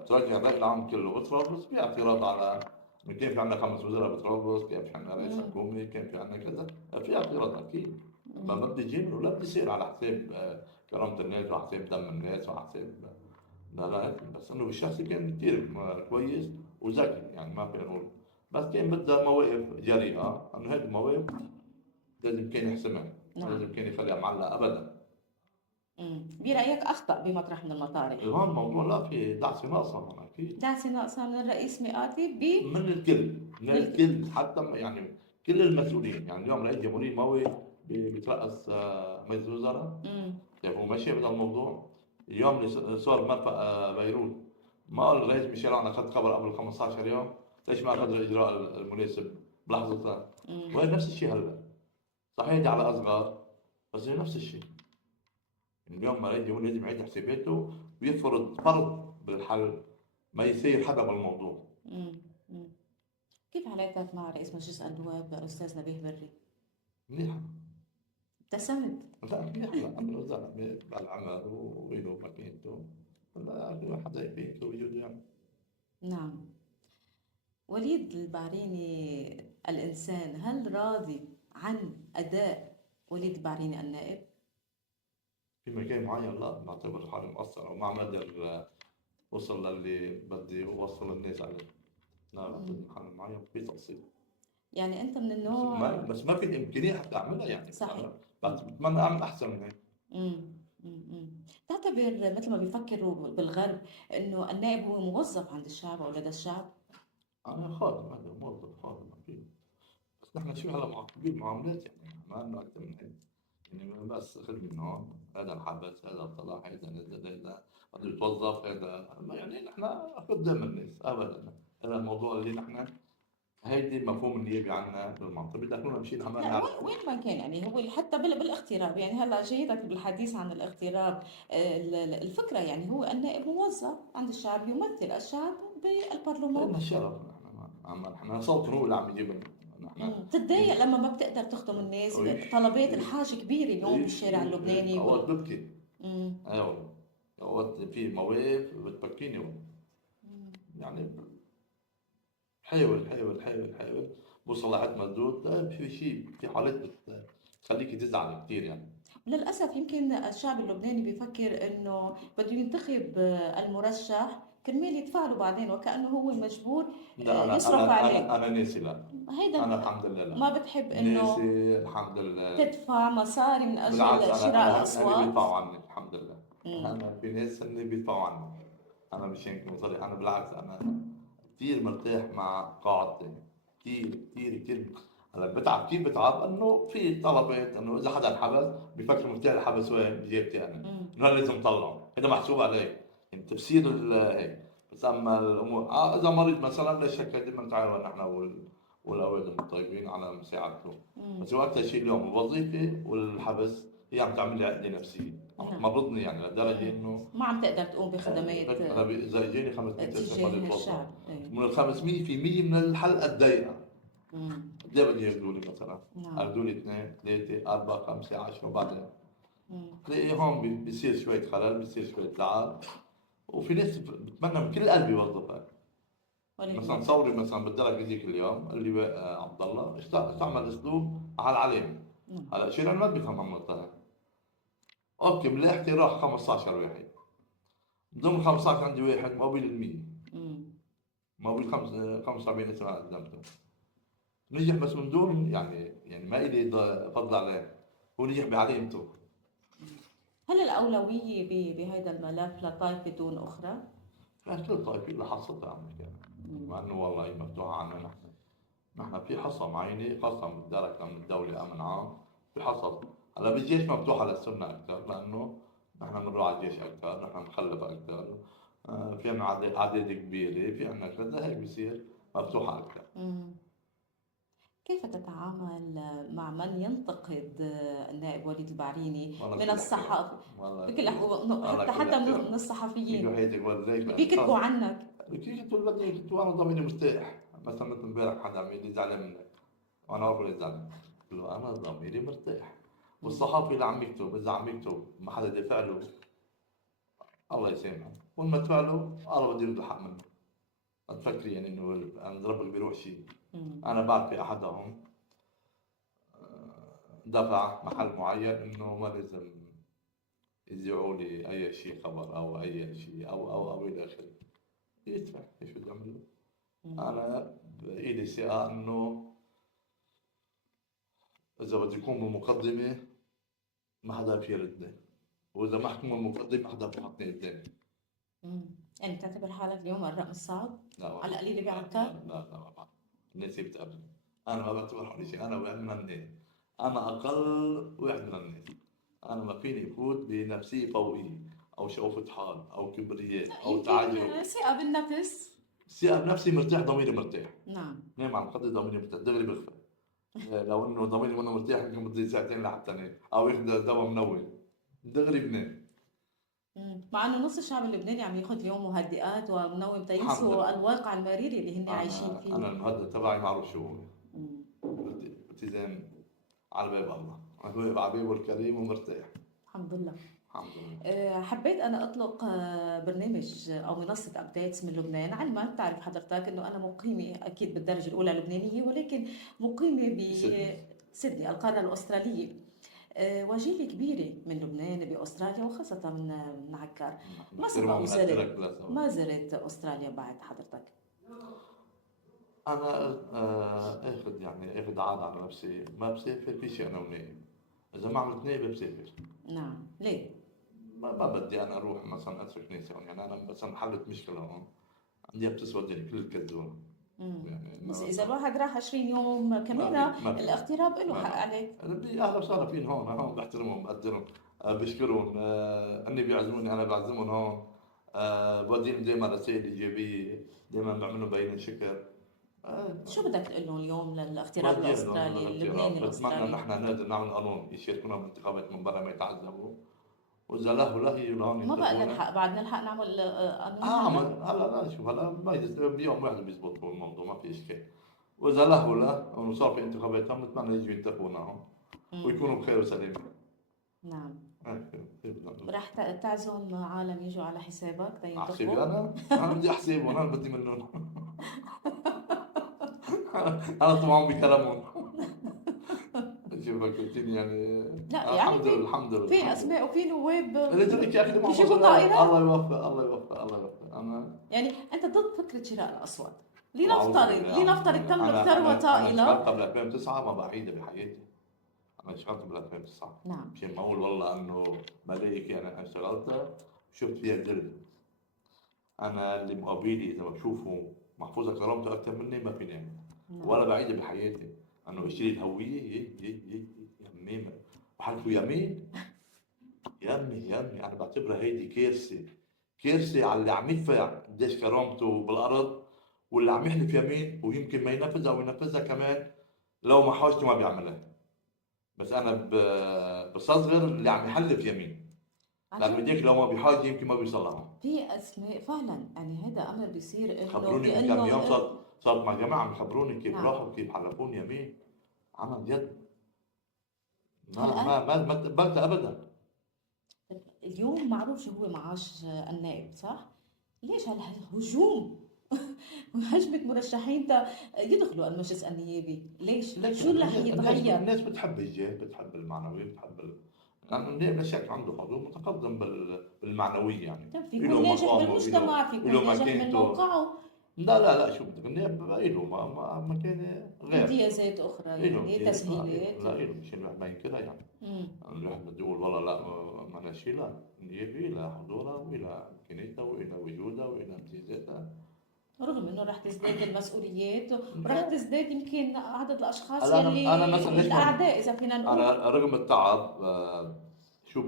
تراجع الرأي العام كله بطرابلس في اعتراض على كيف في عندنا 5 وزراء بطرابلس، كيف في عندنا رئيس مم. حكومة، كيف في عندنا كذا، في اعتراض أكيد. ما مم. بدي جيب ولا بدي يصير على حساب كرامة الناس وعلى حساب دم الناس وعلى حساب لا بس إنه بالشخصي كان كثير كويس وذكي يعني ما في نقول، بس كان بدها مواقف جريئة إنه هذه المواقف لازم كان يحسمها، نعم. لازم كان يخليها معلقة أبدا. برأيك أخطأ بمطرح من المطارح؟ هون الموضوع لا في دعسة ناقصة هون أكيد دعسة ناقصة من الرئيس مئاتي من الكل، من الكل حتى يعني كل المسؤولين. يعني اليوم رئيس الجمهورية ما هو بيترأس مجلس الوزراء، يعني هو ماشي بهذا الموضوع. اليوم اللي صار مرفأ بيروت ما قال الرئيس ميشيل أنا أخذت خبر قبل 15 يوم، ليش ما أخذ الإجراء المناسب بلحظتها؟ وهي نفس الشيء هلا، صحيح دي على أصغر بس هي نفس الشيء. اليوم ما رئيس الجمهورية لازم يعيد حساباته ويفرض فرض بالحل، ما يصير حدا بالموضوع. كيف علاقتك مع رئيس مجلس النواب الأستاذ نبيه بري؟ منيحة. ابتسمت. لا منيحة، لأنه زلمة بالعمل وله مكانته، لا في حدا يفيد وجوده يعني. نعم. وليد البعريني الإنسان، هل راضي عن أداء وليد البعريني النائب؟ في مكان معين لا بعتبر حالي مقصر وما عم أقدر وصل للي بدي أوصل الناس عليه. لا بعتبر حالي معين في تقصير. يعني أنت من النوع بس ما في الإمكانية حتى أعملها يعني. صحيح. بس بتمنى أعمل أحسن من هيك. تعتبر مثل ما بيفكروا بالغرب إنه النائب هو موظف عند الشعب أو لدى الشعب؟ أنا خادم، هذا موظف خادم أكيد. بس نحن شو هلا معاقبين معاملات يعني ما لنا أكثر من هيك. يعني بس خدمة من هون، هذا الحبس، هذا الطلاق، هذا نزل، هذا يتوظف، هذا يعني نحن قدام الناس أبدا. هذا الموضوع اللي نحن هيدي المفهوم النيابي عنا بالمنطقة بدنا نكون ماشيين لا عمالنا. وين ما كان، يعني هو حتى بالاغتراب، يعني هلا جيدك بالحديث عن الاغتراب. الفكرة يعني هو النائب موظف عند الشعب يمثل الشعب بالبرلمان. لنا الشرف نحن صوت هو اللي عم يجيب لنا. نحن تتضايق لما ما بتقدر تخدم الناس، طلبات الحاجة كبيرة اليوم بالشارع اللبناني اوقات ببكي. ايوه اوقات في مواقف بتبكيني يعني حاول بوصل لحد مسدود في شيء في حالات بتخليك تزعل كثير يعني. للأسف يمكن الشعب اللبناني بيفكر إنه بده ينتخب المرشح كرمال يدفع له بعدين وكأنه هو مجبور لا يصرف عليه. أنا ناسي لا. هيدا أنا الحمد لله لا. ما بتحب إنه ناسي الحمد لله تدفع مصاري من أجل بالعكس شراء أنا الأصوات. بيدفعوا عني الحمد لله. أنا في ناس اللي بيدفعوا عني. أنا مش هيك مصري، أنا بالعكس أنا كثير مرتاح مع قاعدتي كثير. هلا بتعب كيف بتعب انه في طلبات انه اذا حدا انحبس بفكر مفتاح الحبس وين بجيبتي انا انه لازم طلعه، هذا محسوب علي يعني تفسير هيك. بس اما الامور اذا مريض مثلا لا شك دائما نتعاون نحن والاولاد الطيبين على مساعدته. بس وقت الشيء اليوم الوظيفه والحبس هي عم تعمل لي عقده نفسيه، عم نعم. تمرضني يعني لدرجه انه ما عم تقدر تقوم بخدمات انا اذا اجاني 500 اسم بدي تجاه اتوظف، الشعب. إيه. من ال 500 في 100 من الحلقه الضيقه، مم. قد ايه بدي ياخذوا لي مثلا؟ نعم. ياخذوا لي 2 3 4 5 10 وبعدين مم. تلاقي هون بيصير شويه خلل، بيصير شويه زعل، وفي ناس بتمنى من كل قلبي يوظفها. ولكن مثلا صوري مثلا بالدرك هذيك اليوم قال لي عبد الله استعمل اسلوب على العليم. نعم. هلا شيرين ما بيفهم عن المنطقه. اوكي ملاحتي راح 15 واحد، من ضمن 15 عندي واحد مقابل ال 100، مم. مقابل 75 اسم انا قدمته. نجح بس من دون يعني ما إلي فضل عليه، هو نجح بعليمته. هل الأولوية بهذا الملف لطائفة دون أخرى؟ كانت كل طائفة لها حصتها عم نحكي، مع انه والله هي مفتوحة عنا نحن في حصة معينة خاصة متداركة من الدولة أمن عام، في حصص. هلا بالجيش مفتوحة للسنة أكثر لأنه نحن بنروح على الجيش أكثر، نحن بنخلف أكثر، في عنا أعداد كبيرة، في عنا كذا، هيك بصير مفتوحة أكثر. مم. كيف تتعامل مع من ينتقد النائب وليد البعريني والله من كل الصحافة والله بكل والله حتى كل من احترام. الصحفيين يجوا هيك ولا هيك بيكتبوا عنك؟ كيف تقول بدي كنت وانا ضميري مرتاح، مثلا مثل امبارح حدا عمل لي زعلان منك وانا عارف ليه زعلان، قلت له انا ضميري مرتاح. والصحافي اللي عم يكتب اذا عم يكتب ما حدا دافع له الله يسامحه، ولما دفع له الله بده يرد الحق منه. ما تفكري يعني انه عند ربك بيروح شيء. مم. انا بعرف في احدهم دفع محل معين انه ما لازم يذيعوا لي اي شيء خبر او اي شيء او الى اخره، يدفع ايش بدي اعمل له؟ مم. انا بايدي ثقه انه اذا بدي يكون بالمقدمه ما حدا في يردني، واذا ما حكون بالمقدمه ما حدا بيحطني قدامي. مم. يعني بتعتبر حالك اليوم الرقم الصعب؟ لا على والله القليلة لا بعملتها؟ لا لا لا ما. الناس بتقابلني، انا ما بعتبر حالي شيء، انا واحد من الناس، انا اقل واحد من الناس. انا ما فيني افوت بنفسيه فوقيه او شوفة حال او كبرياء او تعجب. يمكن ثقة بالنفس. ثقة بنفسي مرتاح، ضميري مرتاح، نعم. نام على الخد ضميري مرتاح دغري بخفى. لو انه ضميري منه مرتاح يمكن بدي ساعتين لحتى انام او ياخذ دواء منوم دغري بنام. مع انه نص الشعب اللبناني عم ياخذ اليوم مهدئات ومنوم الحمد تينسوا لله. الواقع المرير اللي هن عايشين انا فيه. المهدد تبعي معروف شو هو، مم. التزام على باب الله، واقف على بابه الكريم ومرتاح. الحمد لله. الحمد لله. حبيت أنا أطلق برنامج أو منصة أبديتس من لبنان، علما بتعرف حضرتك إنه أنا مقيمة أكيد بالدرجة الأولى لبنانية، ولكن مقيمة بسيدني القارة الأسترالية. وجيلة كبيرة من لبنان بأستراليا وخاصة من عكار. ما سبق وزرت ما زرت أستراليا بعد حضرتك؟ انا اخذ عاد على نفسي، ما بسافر في شيء انا ونايم، اذا ما عملت نايم بسافر. نعم. ليه؟ ما بدي انا اروح مثلا اترك ناس هون، يعني انا مثلا حلت مشكله هون عندي بتسود يعني كل الكذوب. يعني بس إذا الواحد راح 20 يوم كمان الاغتراب له حق عليك. بدي اهلا وسهلا فين هون بحترمهم بقدرهم، بشكرهم، اني بيعزموني انا بعزمهم هون، بوديهم دائما رسائل ايجابيه، دائما بعملهم بين شكر. شو بدك تقول لهم اليوم للاغتراب الاسترالي اللبناني الاسترالي؟ بتمنى نحن نقدر نعمل قانون يشاركونا بالانتخابات من برا ما يتعذبوا، واذا له لهون ما بقى نلحق بعد نلحق نعمل قانون هلا لا شوف هلا بيوم واحد بيزبطوا الموضوع ما في اشكال، واذا له وصار في انتخابات هم بتمنى يجوا ينتخبونا هون ويكونوا بخير وسلامه. نعم. رح تعزم عالم يجوا على حسابك تينتخبوا؟ انا بدي احسبهم، انا بدي منهم. انا طبعا بكلامهم. شوفك قلتيني يعني. لا يعني الحمد لله في اسماء وفي نواب قلت لك يا اخي بيجيبوا طائره. الله يوفق الله يوفق الله يوفق. انا يعني انت ضد فكره شراء الاصوات؟ لنفترض تملك ثروه طائله. انا اشتغلت قبل 2009 ما بعيدها بحياتي. انا اشتغلت بال 2009. نعم. مشان ما اقول والله انه ملائكه انا اشتغلتها شفت فيها الدرب. انا اللي مقابلي اذا ما بشوفه محفوظه كرامته اكثر مني ما فيني اعمل. نعم. ولا بعيدة بحياتي انه اشتري الهويه يمي بحلفوا يمين. يمي انا بعتبرها هيدي كارثه على اللي عم يدفع قديش كرامته بالارض، واللي عم يحلف يمين ويمكن ما ينفذها او ينفذها كمان لو ما حاجته ما بيعملها. بس انا بستصغر اللي عم يحلف يمين، عن لانه جد بديك لو ما بحاجه يمكن ما بيصلحها. في اسماء فعلا، يعني هذا امر بيصير انه خبروني من كم يوم بيقول له صارت مع جماعه عم يخبروني كيف نعم. راحوا كيف حلفون يمين عن جد. ما هلا ما ما ما تقبلت ابدا. اليوم معروف شو هو معاش النائب صح؟ ليش هالهجوم وهجمة مرشحين يدخلوا المجلس النيابي؟ ليش؟ شو اللي لكن حيتغير؟ الناس بتحب الجاه، بتحب المعنوي، بتحب لانه النائب لا شك عنده حضور متقدم بالمعنوي يعني. طيب في يكون له ناجح مقامه بالمجتمع، في يكون وله ناجح من مكانته. موقعه، لا شو بدك، النائب له مكانه غير. امتيازات أخرى له يعني امتيازات، تسهيلات. لا مش الواحد ما ينكرها يعني. مم. الواحد بده يقول والله لا ما أنا شيء، لا النيابي إلى حضورها وإلى إمكانيتها وإلى وجودها وإلى امتيازاتها. رغم انه رح تزداد المسؤوليات ورح لا تزداد يمكن عدد الاشخاص هلا أنا مثلا يلي ليش ما الاعداء اذا فينا أنا نقول. رغم التعب شو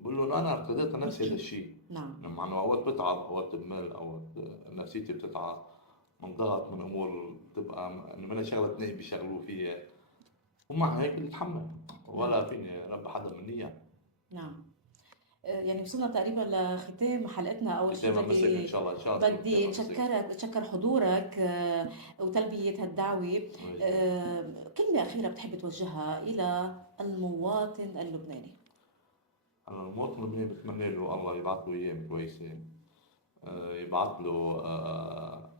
بقول له أنا ارتضيت نفسي هذا الشيء. نعم. مع إنه أوقات بتعب، أوقات بمل، أوقات نفسيتي بتتعب، منضغط من أمور بتبقى إنه ما شغلة تنقي بيشغلوا فيها، ومع هيك بتحمل نعم. ولا فيني رب حدا مني يعني. نعم. يعني وصلنا تقريبا لختام حلقتنا. اول شيء ختام مسك إن بدي شاء الله، إن شاء الله تكون بدي ختام مسك. اتشكر حضورك وتلبية هالدعوة. كلمة أخيرة بتحب توجهها إلى المواطن اللبناني؟ أنا المواطن اللبناني بتمنى له الله يبعث له أيام كويسة، يبعث له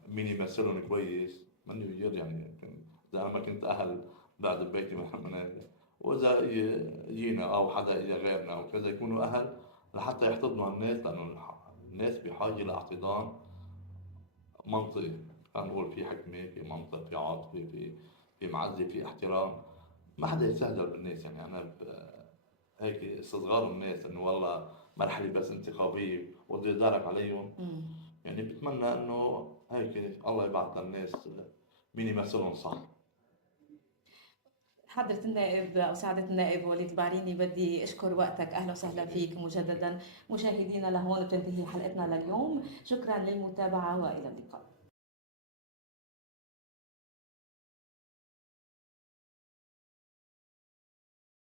مين يمثلهم كويس مني ويجر يعني. إذا أنا ما كنت أهل بعد ببيتي من هيك، وإذا جينا أو حدا إجا غيرنا أو كذا يكونوا أهل لحتى يحتضنوا الناس، لأنه الناس بحاجة لاحتضان منطقي. خلينا نقول في حكمة، في منطق، في عاطفة، في معزة، في احترام. ما حدا يستهزأ بالناس يعني. أنا هيك استصغار الناس انه والله مرحله بس انتخابيه وبده يدارك عليهم. مم. يعني بتمنى انه هيك الله يبعث للناس مين يمثلهم صح. حضرة النائب أو سعادة النائب وليد البعريني، بدي أشكر وقتك. أهلا وسهلا فيك مجددا. مشاهدينا، لهون بتنتهي حلقتنا لليوم. شكرا للمتابعة وإلى اللقاء.